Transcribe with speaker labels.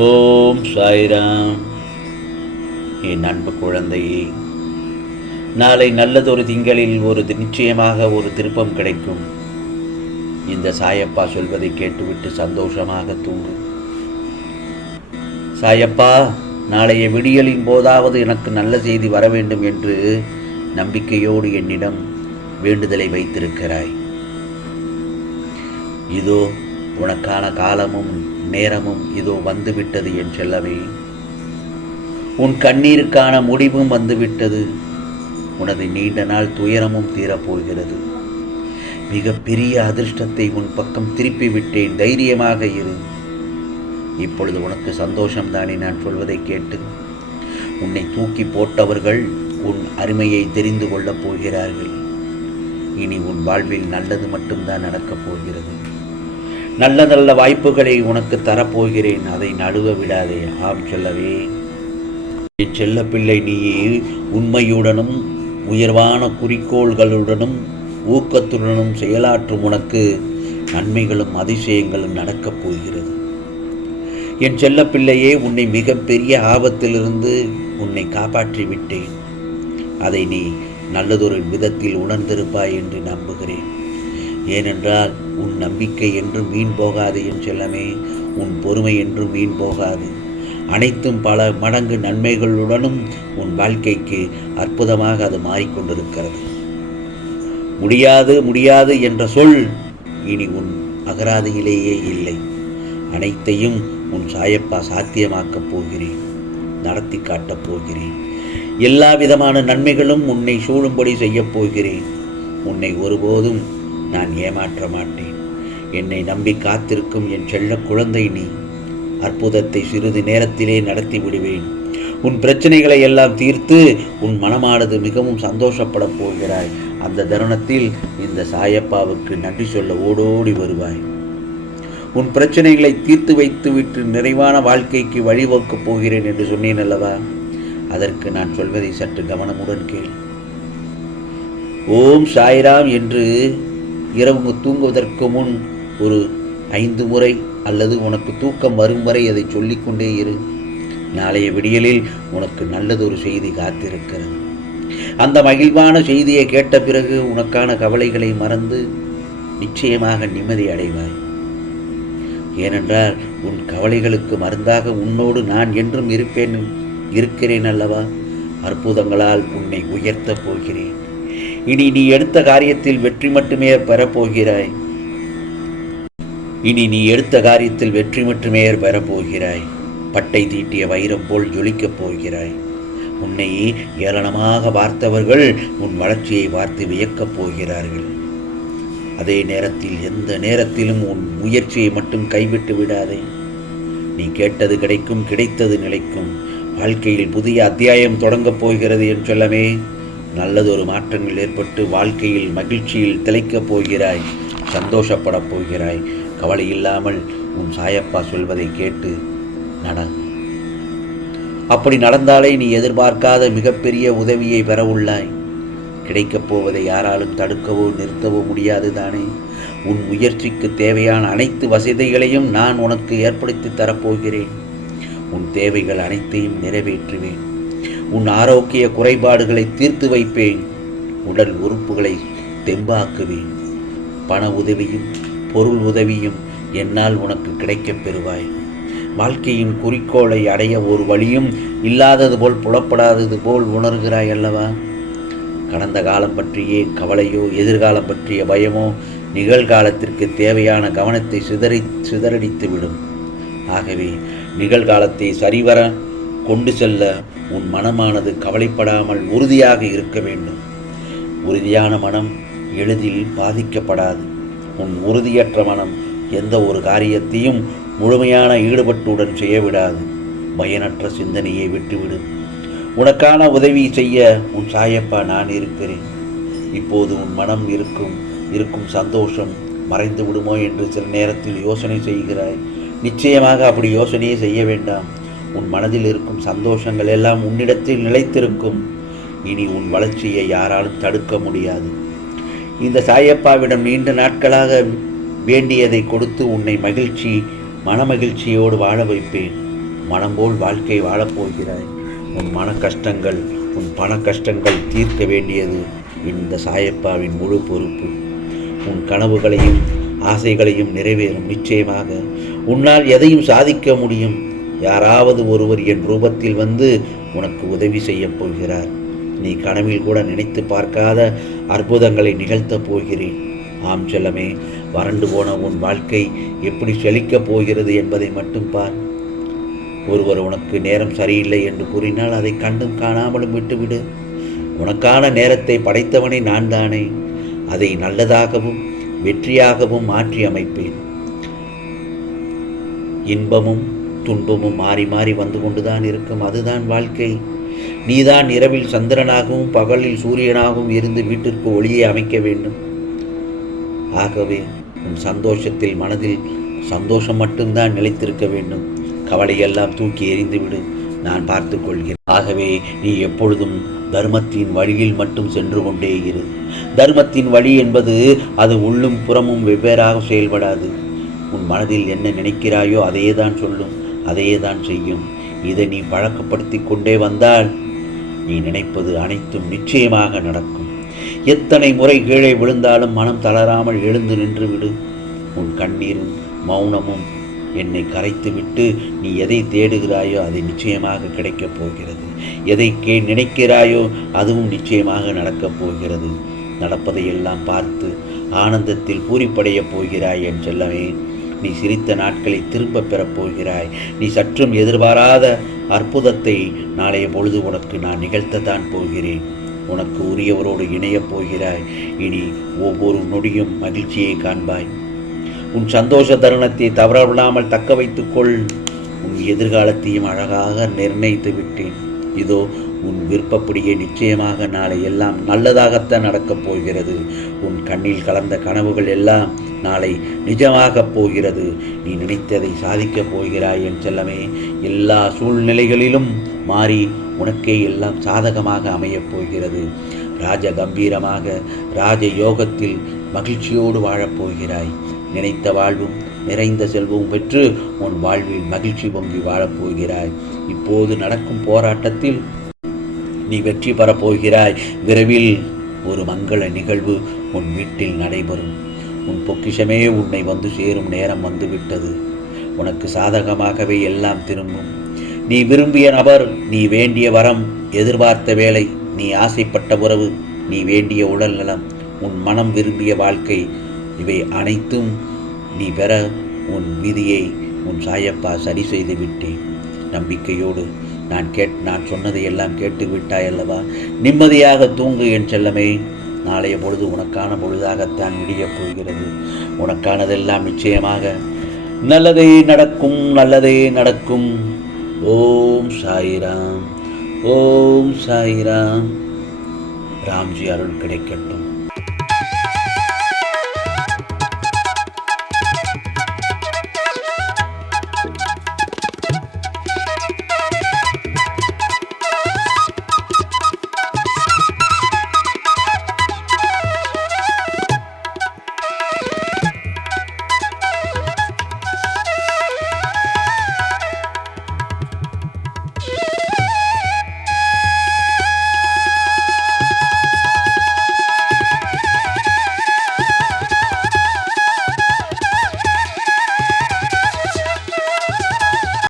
Speaker 1: ஓம் சாய்ராம். என் அன்பு குழந்தையே நாளை நல்லதொரு திங்களில் ஒரு நிச்சயமாக ஒரு திருப்பம் கிடைக்கும். இந்த சாயப்பா சொல்வதை கேட்டுவிட்டு சந்தோஷமாக தூங்கு. சாயப்பா நாளைய விடியலின் போதாவது எனக்கு நல்ல செய்தி வர வேண்டும் என்று நம்பிக்கையோடு என்னிடம் வேண்டுதலை வைத்திருக்கிறாய். இதோ உனக்கான காலமும் நேரமும் இதோ வந்துவிட்டது என் செல்லவே உன் கண்ணீருக்கான முடிவும் வந்துவிட்டது. உனது நீண்ட நாள் துயரமும் தீரப்போகிறது மிக பெரிய அதிர்ஷ்டத்தை உன் பக்கம் திருப்பி விட்டேன் தைரியமாக இரு. இப்பொழுது உனக்கு சந்தோஷம்தானே நான் சொல்வதை கேட்டு. உன்னை தூக்கி போட்டவர்கள் உன் அருமையை தெரிந்து கொள்ளப் போகிறார்கள். இனி உன் வாழ்வில் நல்லது மட்டும்தான் நடக்கப் போகிறது. நல்ல நல்ல வாய்ப்புகளை உனக்கு தரப்போகிறேன். அதை நழுவ விடாதே. ஆம் சொல்லவே. என் செல்ல பிள்ளை நீயே உண்மையுடனும் உயர்வான குறிக்கோள்களுடனும் ஊக்கத்துடனும் செயலாற்றும் உனக்கு நன்மைகளும் அதிசயங்களும் நடக்கப் போகிறது. என் செல்ல பிள்ளையே உன்னை மிகப்பெரிய ஆபத்திலிருந்து உன்னை காப்பாற்றி விட்டேன் அதை நீ நல்லதொரு விதத்தில் உணர்ந்திருப்பாய் என்று நம்புகிறேன். ஏனென்றால் உன் நம்பிக்கை என்றும் வீண் போகாது என் செல்லமே உன் பொறுமை என்றும் வீண் போகாது. அனைத்தும் பல மடங்கு நன்மைகளுடனும் உன் வாழ்க்கைக்கு அற்புதமாக அது மாறிக்கொண்டிருக்கிறது. முடியாது முடியாது என்ற சொல் இனி உன் அகராதியிலேயே இல்லை. அனைத்தையும் உன் சாயப்பா சாத்தியமாக்கப் போகிறேன் நடத்தி காட்டப் போகிறேன். எல்லா விதமான நன்மைகளும் உன்னை சூழும்படி செய்யப் போகிறேன். உன்னை ஒருபோதும் நான் ஏமாற்ற மாட்டேன். என்னை நம்பி காத்திருக்கும் என் செல்ல குழந்தை நீ. அற்புதத்தை சிறிது நேரத்திலே நடத்தி விடுவேன். உன் பிரச்சனைகளை எல்லாம் தீர்த்து உன் மனமானது மிகவும் சந்தோஷப்படப் போகிறாய். அந்த தருணத்தில் இந்த சாயப்பாவுக்கு நன்றி சொல்ல ஓடோடி வருவாய். உன் பிரச்சனைகளை தீர்த்து வைத்துவிட்டு நிறைவான வாழ்க்கைக்கு வழிவகுக்கப் போகிறேன் என்று சொன்னேன் அல்லவா? அதற்கு நான் சொல்வதை சற்று கவனமுடன் கேள். ஓம் சாய்ராம் என்று இரவு தூங்குவதற்கு முன் ஒரு ஐந்து முறை அல்லது உனக்கு தூக்கம் வரும் வரை அதை சொல்லிக்கொண்டே இரு. நாளைய விடியலில் உனக்கு நல்லதொரு செய்தி காத்திருக்கிறது. அந்த மகிழ்வான செய்தியை கேட்ட பிறகு உனக்கான கவலைகளை மறந்து நிச்சயமாக நிம்மதி அடைவாய். ஏனென்றால் உன் கவலைகளுக்கு மருந்தாக உன்னோடு நான் என்றும் இருப்பேன் இருக்கிறேன் அல்லவா? அற்புதங்களால் உன்னை உயர்த்தப் போகிறேன். இனி நீ எடுத்த காரியத்தில் வெற்றி மட்டுமே பெறப்போகிறாய். இனி நீ எடுத்த காரியத்தில் வெற்றி மட்டுமே பெறப்போகிறாய். பட்டை தீட்டிய வைரம் போல் ஜொலிக்கப் போகிறாய். உன்னை ஏளனமாக பார்த்தவர்கள் உன் வளர்ச்சியை பார்த்து வியக்கப் போகிறார்கள். அதே நேரத்தில் எந்த நேரத்திலும் உன் முயற்சியை மட்டும் கைவிட்டு விடாதே. நீ கேட்டது கிடைக்கும் கிடைத்தது நிலைக்கும். வாழ்க்கையில் புதிய அத்தியாயம் தொடங்கப் போகிறது என்று சொல்லவே நல்லதொரு மாற்றங்கள் ஏற்பட்டு வாழ்க்கையில் மகிழ்ச்சியில் திளைக்கப் போகிறாய் சந்தோஷப்படப் போகிறாய். கவலை இல்லாமல் உன் சாயப்பா சொல்வதை கேட்டு நட. அப்படி நடந்தாலே நீ எதிர்பார்க்காத மிகப்பெரிய உதவியை பெறவுள்ளாய். கிடைக்கப் போவதை யாராலும் தடுக்கவோ நிறுத்தவோ முடியாது தானே. உன் முயற்சிக்கு தேவையான அனைத்து வசதிகளையும் நான் உனக்கு ஏற்படுத்தி தரப்போகிறேன். உன் தேவைகள் அனைத்தையும் நிறைவேற்றுவேன். உன் ஆரோக்கிய குறைபாடுகளை தீர்த்து வைப்பேன். உடல் உறுப்புகளை தெம்பாக்குவேன். பண உதவியும் பொருள் உதவியும் என்னால் உனக்கு கிடைக்கப் பெறுவாய். வாழ்க்கையின் குறிக்கோளை அடைய ஒரு வழியும் இல்லாதது போல் புலப்படாதது போல் உணர்கிறாய் அல்லவா? கடந்த காலம் பற்றியே கவலையோ எதிர்காலம் பற்றிய பயமோ நிகழ்காலத்திற்கு தேவையான கவனத்தை சிதறி சிதறடித்துவிடும். ஆகவே நிகழ்காலத்தை சரிவர கொண்டு செல்ல உன் மனமானது கவலைப்படாமல் உறுதியாக இருக்க வேண்டும். உறுதியான மனம் எளிதில் பாதிக்கப்படாது. உன் உறுதியற்ற மனம் எந்த ஒரு காரியத்தையும் முழுமையான ஈடுபட்டுடன் செய்ய விடாது. பயனற்ற சிந்தனையை விட்டுவிடு. உனக்கான உதவி செய்ய உன் சாயப்பா நான் இருக்கிறேன். இப்போது உன் மனம் இருக்கும் இருக்கும் சந்தோஷம் மறைந்து விடுமோ என்று சில நேரத்தில் யோசனை செய்கிறாய். நிச்சயமாக அப்படி யோசனையே செய்ய வேண்டாம். உன் மனதில் இருக்கும் சந்தோஷங்கள் எல்லாம் உன்னிடத்தில் நிலைத்திருக்கும். இனி உன் வளர்ச்சியை யாராலும் தடுக்க முடியாது. இந்த சாயப்பாவிடம் நீண்ட நாட்களாக வேண்டியதை கொடுத்து உன்னை மகிழ்ச்சி மனமகிழ்ச்சியோடு வாழ வைப்பேன். மனம் போல் வாழ்க்கை வாழப்போகிறாய். உன் மன கஷ்டங்கள் உன் பண கஷ்டங்கள் தீர்க்க வேண்டியது இந்த சாயப்பாவின் முழு பொறுப்பு. உன் கனவுகளையும் ஆசைகளையும் நிறைவேறும் நிச்சயமாக. உன்னால் எதையும் சாதிக்க முடியும். யாராவது ஒருவர் என் ரூபத்தில் வந்து உனக்கு உதவி செய்யப் போகிறார். நீ கனவில் கூட நினைத்து பார்க்காத அற்புதங்களை நிகழ்த்தப் போகிறேன். ஆம் செல்லமே வறண்டு போன உன் வாழ்க்கை எப்படி செழிக்கப் போகிறது என்பதை மட்டும் பார். ஒருவர் உனக்கு நேரம் சரியில்லை என்று கூறினால் அதை கண்டும் காணாமலும் விட்டுவிடு. உனக்கான நேரத்தை படைத்தவனை நான் தானே. அதை நல்லதாகவும் வெற்றியாகவும் மாற்றி அமைப்பேன். இன்பமும் துன்பமும் மாறி மாறி வந்து கொண்டுதான் இருக்கும். அதுதான் வாழ்க்கை. நீதான் இரவில் சந்திரனாகவும் பகலில் சூரியனாகவும் இருந்து வீட்டிற்கு ஒளியை அமைக்க வேண்டும். ஆகவே உன் சந்தோஷத்தில் மனதில் சந்தோஷம் மட்டும்தான் நிலைத்திருக்க வேண்டும். கவலையெல்லாம் தூக்கி எறிந்துவிடு. நான் பார்த்து கொள்கிறேன். ஆகவே நீ எப்பொழுதும் தர்மத்தின் வழியில் மட்டும் சென்று கொண்டே இரு. தர்மத்தின் வழி என்பது அது உள்ளும் புறமும் வெவ்வேறாக செயல்படாது. உன் மனதில் என்ன நினைக்கிறாயோ அதையே தான் சொல்லும். அதையே தான் செய்யும். இதை நீ பழக்கப்படுத்தி கொண்டே வந்தால் நீ நினைப்பது அனைத்தும் நிச்சயமாக நடக்கும். எத்தனை முறை கீழே விழுந்தாலும் மனம் தளராமல் எழுந்து நின்று விடு உன் கண்ணீரும் மௌனமும் என்னை கரைத்துவிட்டு நீ எதை தேடுகிறாயோ அது நிச்சயமாக கிடைக்கப் போகிறது. எதை கே நினைக்கிறாயோ அதுவும் நிச்சயமாக நடக்கப் போகிறது. நடப்பதையெல்லாம் பார்த்து ஆனந்தத்தில் பூரிப்படையப் போகிறாய் என் செல்லவேன் நீ சிரித்த நாட்களை திரும்ப பெறப் போகிறாய். நீ சற்றும் எதிர்பாராத அற்புதத்தை நாளைய பொழுது உனக்கு நான் நிகழ்த்தத்தான் போகிறேன். உனக்கு உரியவரோடு இணையப் போகிறாய். இனி ஒவ்வொரு நொடியும் மகிழ்ச்சியை காண்பாய். உன் சந்தோஷ தருணத்தை தவறவிடாமல் தக்க வைத்துக்கொள் உன் எதிர்காலத்தையும் அழகாக நிர்ணயித்து விட்டேன். இதோ உன் விருப்பப்படியே நிச்சயமாக நாளை எல்லாம் நல்லதாகத்தான் நடக்கப் போகிறது. உன் கண்ணில் கலந்த கனவுகள் எல்லாம் நாளை நிஜமாகப் போகிறது. நீ நினைத்ததை சாதிக்கப் போகிறாய் என் செல்லமே. எல்லா சூழ்நிலைகளிலும் மாறி உனக்கே எல்லாம் சாதகமாக அமையப் போகிறது. ராஜ கம்பீரமாக ராஜ யோகத்தில் மகிழ்ச்சியோடு வாழப்போகிறாய் நினைத்த வாழ்வும் நிறைந்த செல்வம் பெற்று உன் வாழ்வில் மகிழ்ச்சி பொங்கி வாழப்போகிறாய் இப்போது நடக்கும் போராட்டத்தில் நீ வெற்றி பெறப் போகிறாய். விரைவில் ஒரு மங்கள நிகழ்வு உன் வீட்டில் நடைபெறும். உன் பொக்கிஷமே உன்னை வந்து சேரும் நேரம் வந்துவிட்டது. உனக்கு சாதகமாகவே எல்லாம் திரும்பும். நீ விரும்பிய நபர் நீ வேண்டிய வரம் எதிர்பார்த்த வேலை நீ ஆசைப்பட்ட உறவு நீ வேண்டிய உடல் நலம் உன் மனம் விரும்பிய வாழ்க்கை இவை அனைத்தும் நீ பெற உன் விதியை உன் சாயப்பா சரி செய்து விட்டேன். நம்பிக்கையோடு நான் கேட் நான் சொன்னதை எல்லாம் கேட்டு விட்டாய் அல்லவா நிம்மதியாக தூங்கு என் செல்லமே. நாளைய பொழுது உனக்கான பொழுதாகத்தான் விடியப் போகிறது. உனக்கானதெல்லாம் நிச்சயமாக நல்லதே நடக்கும் நல்லதே நடக்கும். ஓம் சாயிராம் ஓம் சாயிராம். ராம்ஜி அருள் கிடைக்கட்டும்.